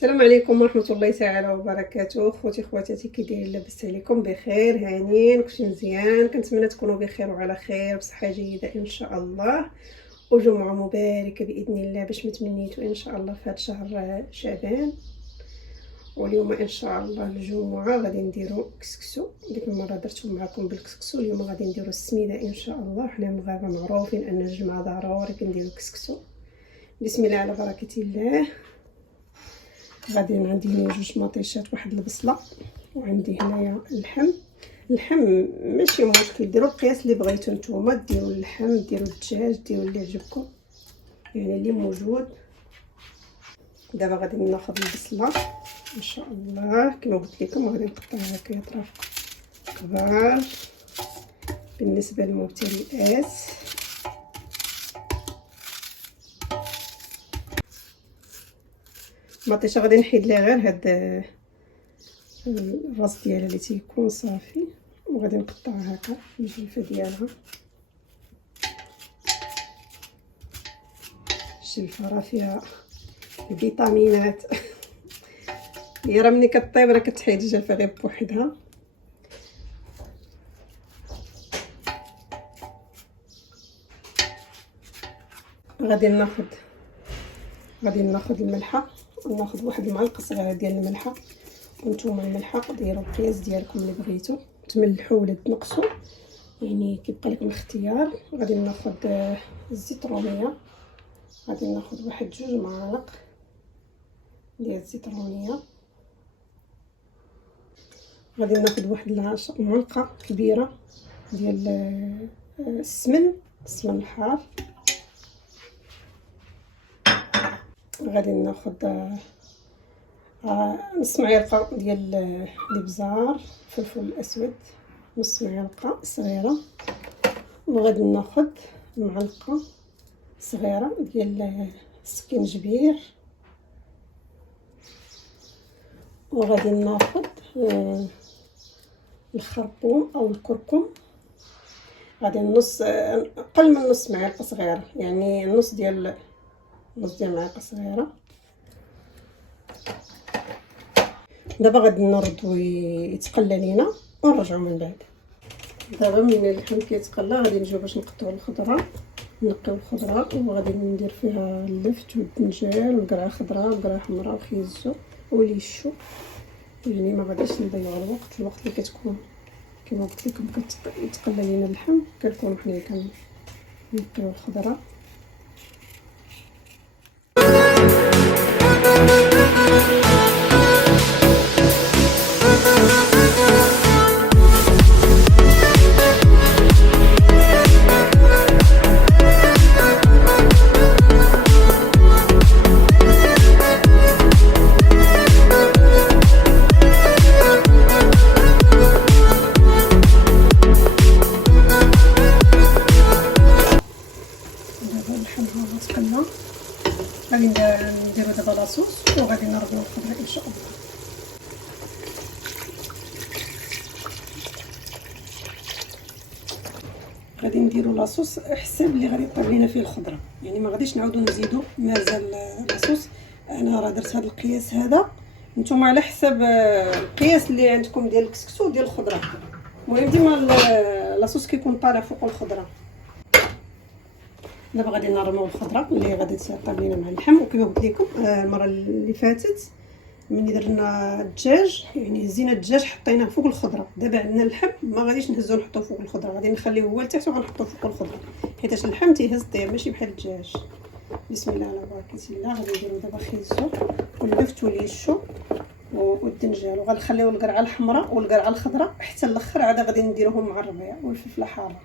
السلام عليكم ورحمه الله تعالى وبركاته. خوتي خواتاتي، كي دايرين؟ لاباس عليكم؟ بخير، هانيين، كلشي مزيان. كنتمنى تكونوا بخير وعلى خير بصحه جيده ان شاء الله، وجمعه مباركه باذن الله باش متمنيتو ان شاء الله في هذا شهر شعبان. واليوم ان شاء الله الجمعه غادي نديرو كسكسو. ديك المره درتو معكم بالكسكسو، اليوم غادي نديرو السميده ان شاء الله. حنا المغاربه معروفين ان الجمعه ضروري كنديرو كسكسو. بسم الله على بركه الله. غادي عندي هنا جوج مطيشات، واحد البصله، وعندي هنايا اللحم ماشي مشكل، ديروا القياس اللي بغيتو نتوما. ديروا اللحم، ديروا الدجاج، ديروا اللي عجبكم يعني اللي موجود. دابا غادي ناخذ البصله ان شاء الله كما قلت لكم، غادي نقطعها هكا اطراف كبار بالنسبه للمبتدئات. المطيشه غادي نحيد ليها غير هاد الراس ديالها اللي تيكون صافي، وغادي نقطعها هكا الجلفه ديالها. الجلفه راه فيها الفيتامينات هي راه ملي كطيب راه كتحيد الجلفه غير بوحدها. غادي ناخذ الملحه، وناخذ واحد المعلقه صغيره ديال الملحه. وانتم الملحه ديروا القياس ديالكم اللي بغيتو، تملحوا ولا تنقصوا يعني كيبقى لكم الاختيار. غادي ناخذ الزيت الروميه، غادي ناخذ واحد 2 معالق ديال الزيت الروميه. غادي ناخذ واحد 10 معلقه كبيره ديال السمن الحار. غادي ناخذ نص معلقه ديال الابزار الفلفل الاسود، نص معلقه صغيره. وغادي ناخذ معلقه صغيره ديال السكينجبير. وغادي ناخذ الخرطوم او الكركم، غادي اقل من نص معلقه صغيره، يعني نص ديال معلقه صغيره. دابا غادي نردو يتقلى لينا ونرجعو من بعد. دابا من اللحم كيتقلى غادي نجيو باش نقطعو الخضره. نقيو الخضره وغادي ندير فيها اللفت والدنجال والقرعه خضراء والقرعه حمراء وخيزو وليشو. يعني ما غاديش نضيعو الوقت اللي كتكون كما قلت لكم كيتقلى لينا اللحم، كنكونوا حنايا كنقيو الخضره. غادي نديرو دابا لاصوص وغادي نربطو الخضره ان شاء الله. غادي نديرو لاصوص حساب اللي غادي يطيب لينا فيه الخضره، يعني ما غاديش نعاودو نزيدو مازال لاصوص. انا راه درت هذا القياس هذا، نتوما على حساب القياس اللي عندكم ديال الكسكسو ديال الخضره. المهم ديما لاصوص كيكون طالع فوق الخضره. دابا غادي نرميو الخضره اللي غادي تطيب لينا مع اللحم. وكما قلت لكم المره اللي فاتت ملي درنا الدجاج، يعني هزينا الدجاج حطيناه فوق الخضره. دابا عندنا اللحم ما غاديش نهزو نحطوه فوق الخضره، غادي نخليه هو لتحت وغنحطوه فوق الخضره، حيت اللحم تيهز طيب ماشي بحال الدجاج. بسم الله على بركه الله. غادي نديرو دابا خيزو واللفت واليشو والدنجال، وغنخليو القرعه الحمراء والقرعه الخضراء حتى الاخر. عاد غادي نديروهم مع الربيع والفلفله حاره.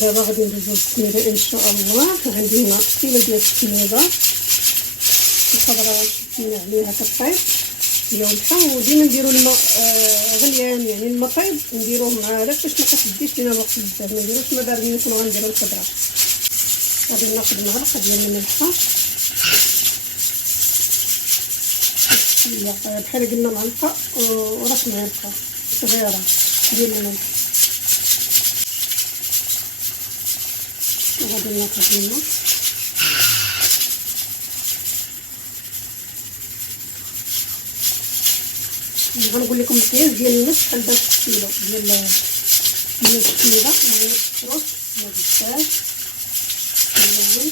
دابا غادي ندوزو للسميده ان شاء الله. عندي هنا كيلو ديال السميده الخضراء شفنا عليها كطيب هي واللحم. وديما نديرو الماء غليان، يعني الماء طايب نديروه معاه باش ما كتديش لينا الوقت بزاف، ما نديروش ما باردين كنا غنديرو الخضره. غادي ناخذ معلقه ديال الملحه بحال قلنا معلقه وراس معلقه صغيره ديال الملح. وغادي ناخذ الماء. غنقول لكم القياس ديال الماء شحال داك كيلو ديال السميده. معايا الشروط ما بزاف الاول.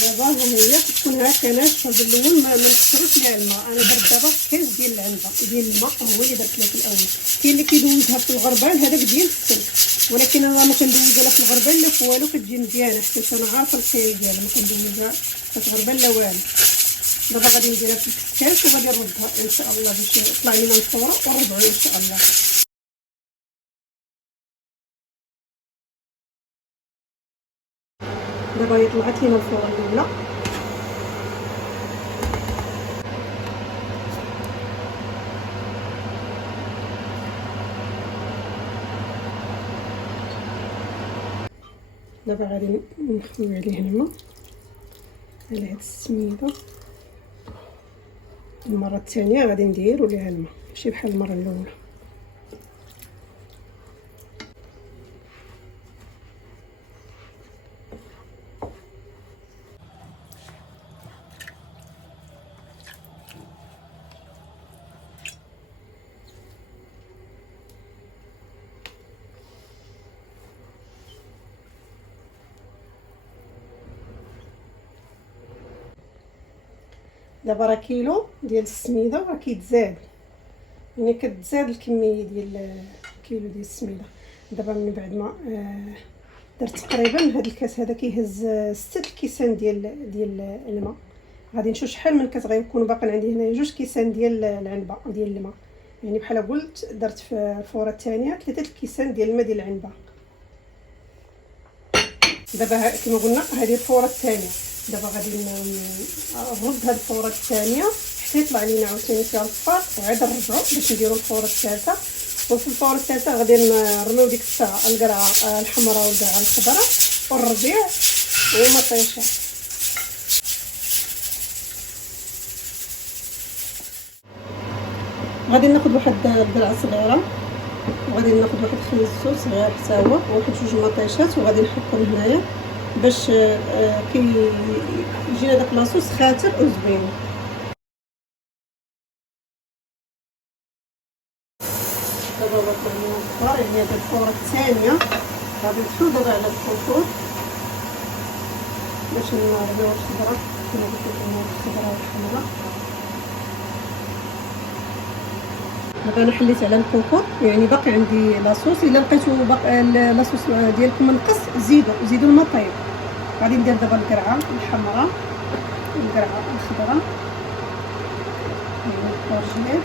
دابا ها هي كتكون هكا ناشفه بالاول، ما نكثروش ليها الماء. انا درت دابا كاس ديال العنبه ديال الماء هو اللي درت له في الاول. كاين اللي كيدوزها في الغربال هذاك ديال السلك، ولكن انا ما كندوزها لا في الغربال لا في والو، كتجي مزيانه حيت انا عارفه الخير ديالها. ما كندوزها لا في الغربال لا والو. دابا غادي نديرها في الكاس وغادي نردها ان شاء الله باش يطلع لينا الفوره ونربعو ان شاء الله. دابا طلعت لينا الفوره الاولى. دابا غادي نخوي عليه الماء على هاد السميده. المره الثانيه غادي نديرو ليها الماء ماشي بحال المره الاولى. دابا راه كيلو ديال السميده وراه كيتزاد، يعني كتزاد الكميه ديال كيلو ديال السميده. دابا من بعد ما درت تقريبا هذا الكاس هذا كيهز 6 كيسان ديال الماء. غادي نشوف شحال من كاس غيكونوا باقين عندي هنايا 2 كيسان ديال العنبه ديال الماء. يعني بحال قلت درت في الفوره الثانيه 3 الكيسان ديال الماء ديال العنبه. دابا كما قلنا هذه الفوره الثانيه. دابا غادي نرد هذه الفوره الثانيه حتى يطلع لينا عاوتاني فيها الصفار، وعاد نرجعو باش نديرو الفوره الثالثه. وفي الفوره الثالثه غادي نرميو ديك الساعه القرعه الحمراء والقرعه الخضراء والربيع والمطيشه. غادي ناخذ واحد القرعه صغيره، وغادي ناخذ واحد خيزو صغير حتى هو، وواحد 2 مطيشات، وغادي نحطهم هنايا باش يجينا داك لاصوص خاتر وزوين. دابا وصلنا للفار، يعني هاد الفوره الثانيه غادي ندخلو دابا على الكسكس باش نرميو الخضره كما قلت لكم، الخضره والحمراء. دابا انا حليت على الكوكوط، يعني باقي عندي لاصوص. الا لقيتو باقي لاصوص ديالكم نقص زيدوا الماء طيب. غادي ندير دابا القرعه الحمراء والقرعه الخضراء يعني الكورجيت،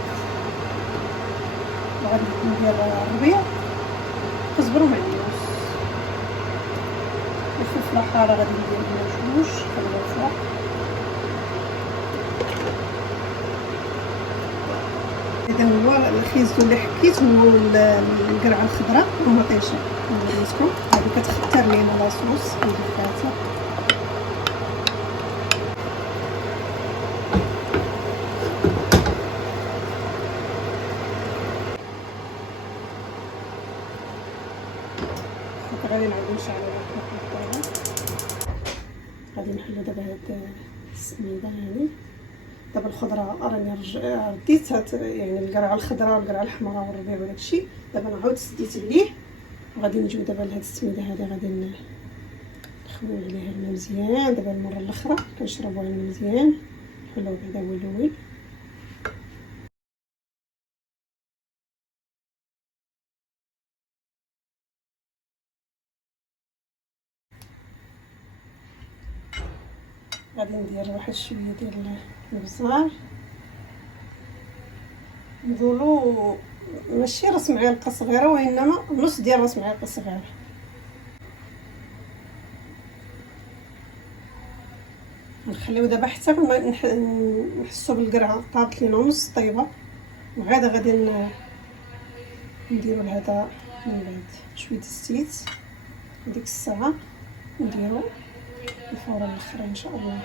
وغادي ندير الربيع كزبروا معلوش الفلفله الحاره. غادي ندير معلوش خليها الفوق. اذا هو الخيزو اللي حكيت هو القرعه الخضراء والمطيشه. نوريكم هذه كتختار لينا لاصوص الكاسه. غادي نعاود نشعلو الطاوله. غادي نحلو دابا هاد السميده هذه. دابا الخضره راني رديتها، يعني القرعه الخضراء والقرعه الحمراء والربيع وداك الشيء. دابا نعاود سديت عليه، وغادي نجيو دابا لهاد السميده هذه غادي نخوي عليها الماء مزيان. دابا المره الاخرى كنشربوها الماء مزيان، نحلو بعدا هو الاول. غادي ندير واحد شويه ديال البزار، نقولوا ماشي راس معلقه صغيره وانما نص ديال راس معلقه صغيره. نخليو دابا حتى نحسو بالقرعه طابت لينا نص طيبه، وعاد غادي نديرو لهذا من بعد شويه الزيت. ديك الساعه نديرو الفوره الاخرى ان شاء الله.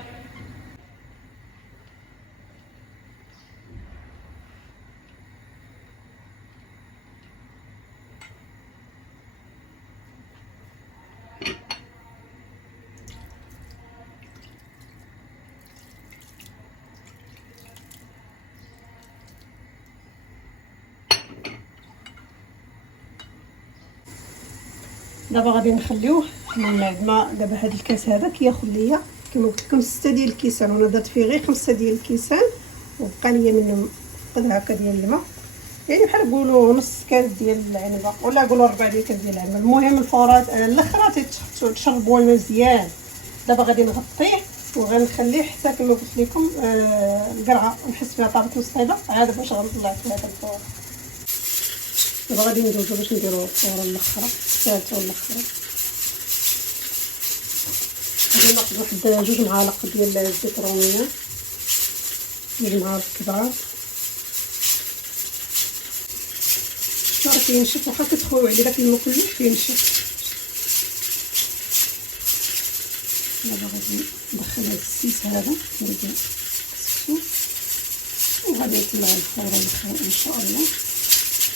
دابا غادي نخليوه من بعد ما دابا هاد الكاس هذا كياخذ ليا كما قلت لكم 6 ديال الكيسان، وانا درت فيه غير 5 ديال الكيسان وبقى ليا منهم قد هكا ديال الماء، يعني بحال نقولوا نص كاس ديال العنبه ولا نقولوا 4 ديال كاس ديال العنبه. المهم الفورات الاخرى تشربوا الماء مزيان. دابا غادي نغطيه وغنخليه حتى كما قلت لكم القرعه نحس فيها طابت نص طيبه عاد باش غنطلع في هذا الفور. دابا غادي ندوزو باش نديرو الفوره الاخرى الثالثه والاخرى. غادي ناخذ واحد 2 معالق ديال الزيت الروميه، 2 معالق كبار. راه كينشف واخا كتخويو عليه داك الماء كله كينشف. دابا غادي ندخل هاد السيس هذا ندير كسكسو وغادي نطلع الفوره الاخرى ان شاء الله.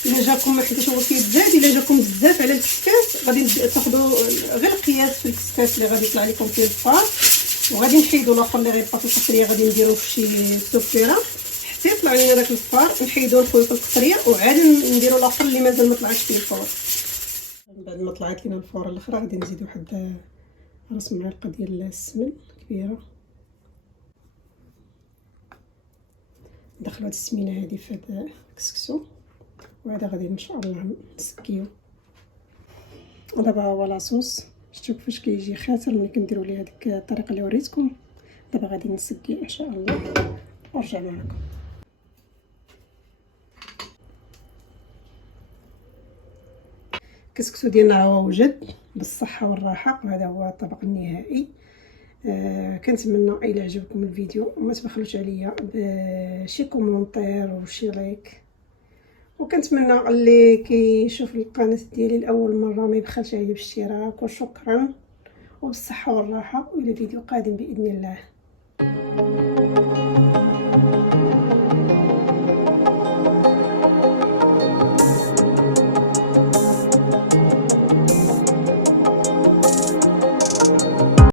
الا جاكم حيت هو كيتزاد، الا جاكم بزاف على الكسكاس غادي تاخذوا غير القياس في الكسكاس اللي غادي يطلع لكم فيه الفار، وغادي نحيدوا الاخر اللي غيبقى في القطريه غادي نديروه في شي سوفيره حتى يطلع لنا داك الفار، نحيدوه نخويو في القطريه وعاد نديروا الاخر اللي مازال ما طلعش فيه الفور. من بعد ما طلعت لنا الفوره الاخرى غادي نزيد واحد راس معلقه ديال السمن كبيره، ندخلوا هاد السمينه هادي في هاد الكسكسو وهذا غادي ان شاء الله نسكيو. ودابا هو لاصوص شفتوا كيفاش كيجي خاسر ملي كنديروا ليه هذيك الطريقه اللي وريتكم. دابا غادي نسكي ان شاء الله ونرجع معكم. الكسكسو ديالنا هو وجد بالصحه والراحه، وهذا هو الطبق النهائي. كنتمنى الى عجبكم الفيديو وما تبخلوش عليا بشي كومونتير وشي لايك، وكنتمنى اللي كيشوف القناه ديالي لاول مره ما يبخلش عليا بالاشتراك. وشكرا وبالصحه والراحه والى فيديو قادم باذن الله.